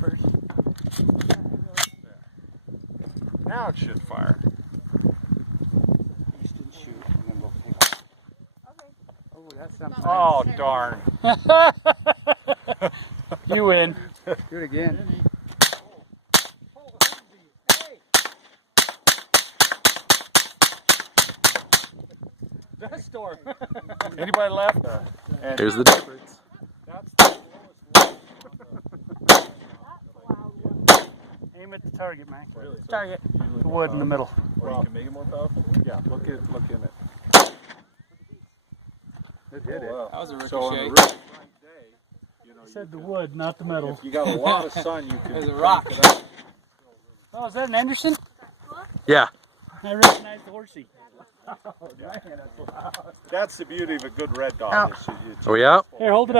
first. Now it should fire. East and shoot, and then we'll pick up. Okay. Oh, that's something. Oh, darn. You win. Do it again. Best storm. Anybody left? Here's the difference. That's the Aim at the target, Mac. Really? Target. The wood in the middle. Or you can make it more powerful? Yeah, look in it. It did Oh, wow. That was a So on a ricochet. really bright day, you know, Said the wood, not the metal. if you got a lot of sun, you can There's a crank rock. it up. Oh, is that an Anderson? Yeah. I recognize the horsey. That's the beauty of a good red dot. Are we out? Here, hold it up.